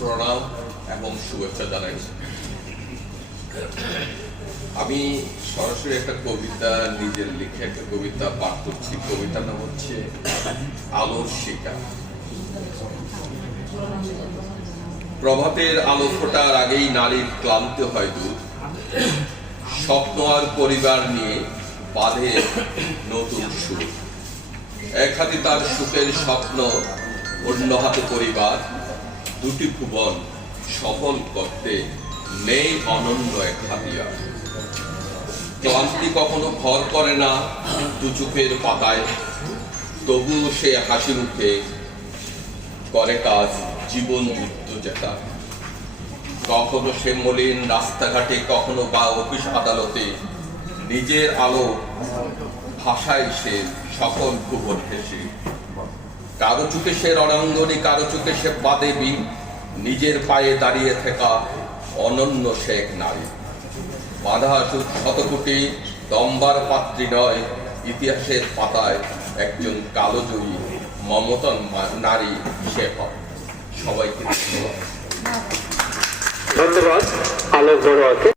প্রণাম এবং শুভেচ্ছা জানাই। আমি সরাসরি একটা কবিতা, নিজের লিখে একটা কবিতা পাঠ করছি। কবিতার নাম হচ্ছে আলোর শিকা। প্রভাতের আলো ফোটার আগেই নারীর ক্লান্তি হয় দূর, স্বপ্ন আর পরিবার নিয়ে বাঁধে নতুন সুর। এক হাতে তার সুখের স্বপ্ন, অন্য হাতে পরিবার, দুটি ভুবন সফল করতে নেই অনন্য এক হাতিয়ার। ক্লান্তি কখনো ভর করে না দু চোখের পাতায়, তবুও সে হাসি মুখে করে কাজ জীবন যুদ্ধ জেতা। কখনো সে মলিন রাস্তাঘাটে, কখনো বা অফিস আদালতে নিজের আলো ভাষায় সে সকল ভুবন হেসে। কারো চোখে সে রণাঙ্গনী, কারো চোখে সে বাদেবী, নিজের পায়ে দাঁড়িয়ে থাকা অনন্য সে এক নারী। বাধা শতকোটি দম্বার পাত্রী নয়, ইতিহাসের পাতায় একজন কালোজয়ী মমতান নারী সে হয়। সবাইকে ধন্যবাদ। আলোক বড়ুয়াকে।